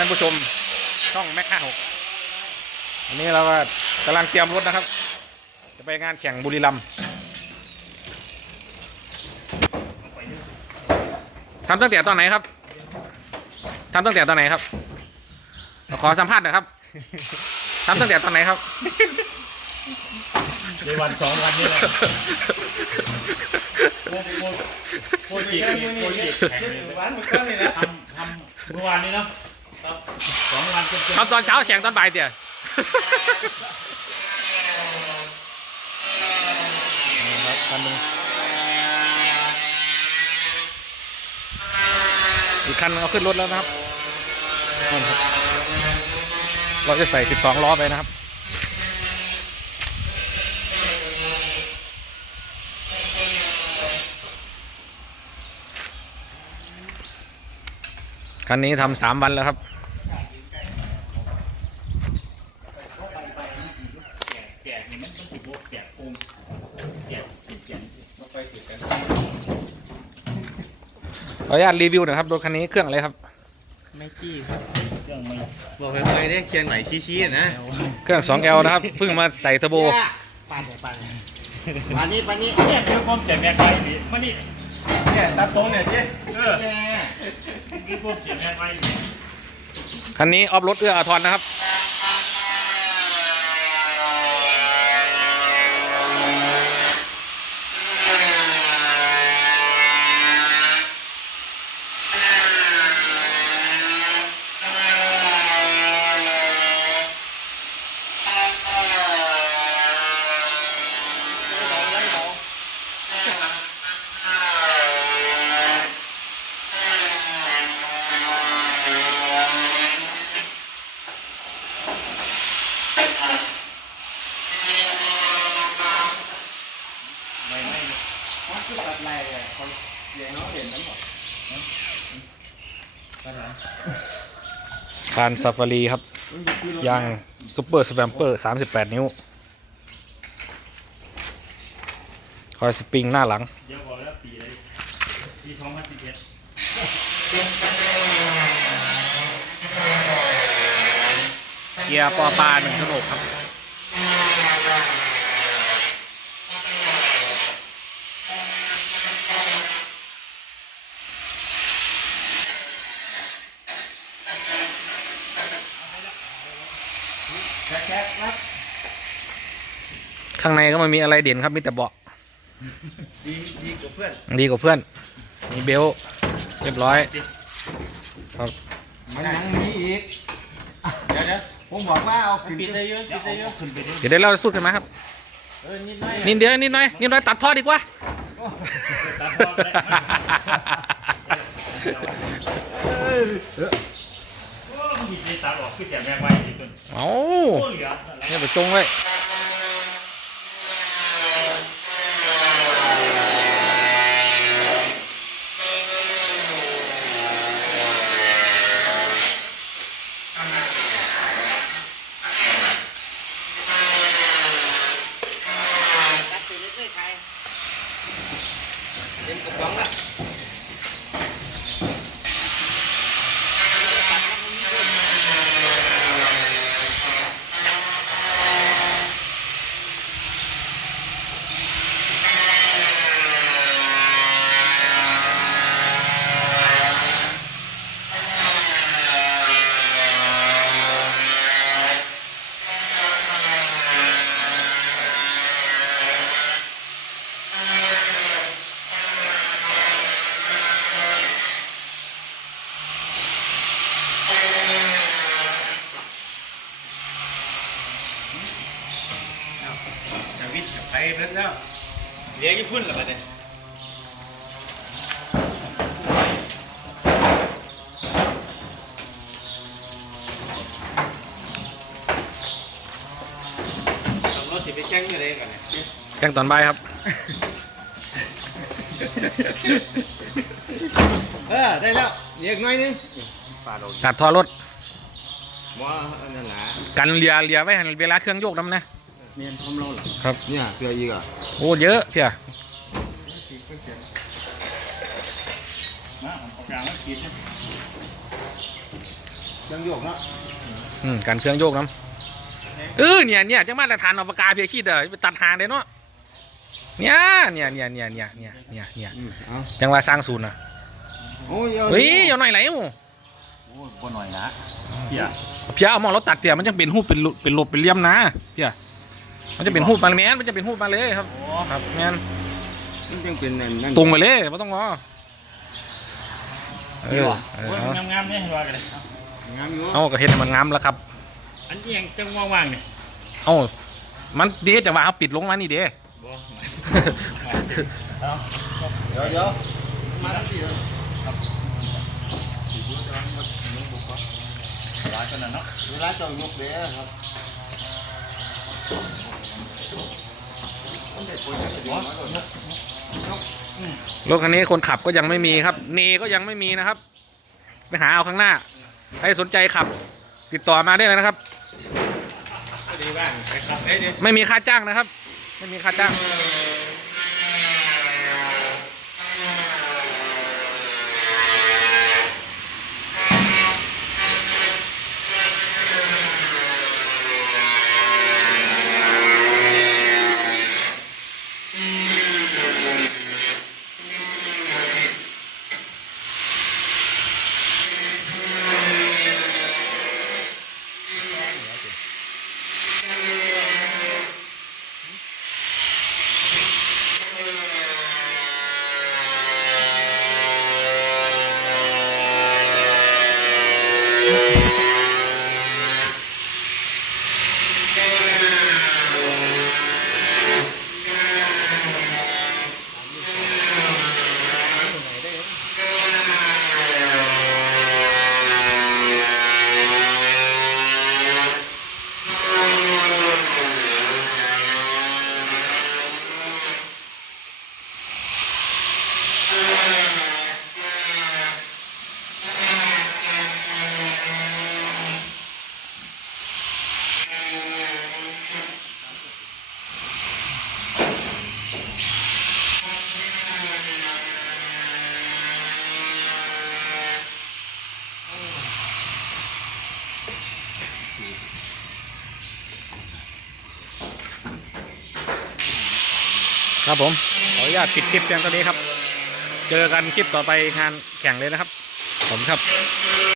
ท่านผู้ชมช่องแม็กห้าหกอันนี้เราก็กำลังเตรียมรถนะครับ จะไปงานแข่งบุรีรัมย์ทำตั้งแต่ตอนไหนครับทำตั้งแต่ตอนไหนครับ ขอสัมภาษณ์หน่อยครับทำตั้งแต่ตอนไหนครับในวันสองวันนี้แหละโคตรโคตรโคตรจีบโคตรจีบแข่งเลยวันมันก็เลยนะทำทำเมื่อวานนี้เนาะ ครับสองวันเต็มทำตอนเช้าแข่งตอนบ่ายเตี่ยครับคันหนึ่งอีกคันหนึงเอาขึ้นรถแล้วนะครับนั่นครับ เราจะใส่ 12 ล้อไปนะครับ คันนี้ทำสามวันแล้วครับ แก่นี่มันต้องถูกว่าแก่โกงแก่ติดแก่ ข ออนุญาตรีวิวหน่อยครับรถคันนี้เครื่องอะไรครับ ไม่จี้ครับเครื่องไม่บอกไปๆเนี่ยเคียงไหนชี้ๆนะเครื่อง 2L นะครับเพิ่งมาใส่เทอร์โบปาดปาดปานี้ปานี้เนี่ยคือความเสียแม่ไฟดิมานี่เนี่ยตาตรงเนี่ยเจ๊เออเนี่ยคือความเสียแม่ไฟดิคันนี้ออฟรถเอื้ออาทรนะครับ อตัดลายเลยคนเดี๋ยวน้องเห็นนั้นหมดปัญหาคานซาฟารีครับยางซูเปอร์สแปมเปอร์ 38 นิ้ว คอยสปริงหน้าหลังเดี๋ยวบอกแล้วปีเลยปีสองพันสิบเอ็ดเกียร์ปอปลาหนึ่งชั่วโมงครับแค๊กครับ ข้างในก็ไม่มีอะไรเด่นครับมีแต่เบาะดีดีกว่าเพื่อนดีกว่าเพื่อน มีเบลต์เรียบร้อยมันยังมีอีกเดี๋ยวเดี๋ยวผมบอกว่าเอาปิดได้เยอะเดี๋ยวเอาขึ้นไปดิเดี๋ยวได้เล่าสู้กันมาครับเออนิดหน่อยนิดเดียวนิดหน่อยนิดหน่อยตัดท่อดีกว่าตัดพอได้โอ้ มันผิดเลยตัดออกคือเสียแม่ไฟดิจนเอาโอ้เหลือเนี่ยไปจงไว้จะ วิทย์กับไปเพิ่นแล้วเลี้ยงญี่ปุ่นเหรอเนี่ยสมรสสิไปแข่งอะไรกันเนี่ยแข่งตอนบ่ายครับ เออได้แล้วเรียกหน่อยนึงตัดท่อรถว่าอันนั้นแหละกันเลียเลียไว้ให้เวลาเครื่องโยกน้ำนะ เมียนทำเราเหรอครับ เนี่ยเสื้ออีกอะโอ้เยอะเพียมาเอากลางแล้วกินนะยังโยกเนาะอืมการเครื่องโยกน้ำเออเนี่ยเนี่ยจังมาตรฐานเอาปากกาเพียขี้เด้อไปตัดหางได้เนาะเนี่ยเนี่ยเนี่ยเนี่ยเนี่ยเนี่ยเนี่ยเนี่ยอืมเอาจังว่าสร้างศูนย์นะโอ้ยเอาเฮ้ยเอาหน่อยไหลหมูโอ้ยบ่หน่อยนะเพี่ยเพียเอามองเราตัดเพียมันจะเป็นหูปเป็นรูเป็นรูปเป็นเหลี่ยมนะเพีย มันจะเป็นหูปมาแมนมันจะเป็นหูปมาเลยครับโอ้ครับแมนมันจังเป็นนั่นนั่นตรงไปเลยไม่ต้องงอเออเออโอ้ยเอางามๆเนี่ยเห็นว่ากันเลยเอางามอยู่เอาก็เห็นให้มันงามแล้วครับ อันนี้ยังจังว่างๆเนี่ยเอามันเดี๋ยวจะว่าเอาปิดลงมานี่เด้บ่เอาเดี๋ยวเดี๋ยวมาแล้วพี่ครับร้านกันนะเนาะเวลาเจ้ายกเด้อครับ รถคันนี้คนขับก็ยังไม่มีครับ เนก็ยังไม่มีนะครับ ไปหาเอาข้างหน้า ใครสนใจขับ ติดต่อมาได้เลยนะครับดีบ้างไปครับเอ้ยเดี๋ยวไม่มีค่าจ้างนะครับ ไม่มีค่าจ้าง ครับผม ขออนุญาตปิดคลิปเพียงเท่านี้ครับ เจอกันคลิปต่อไปงานแข่งเลยนะครับ ผมครับ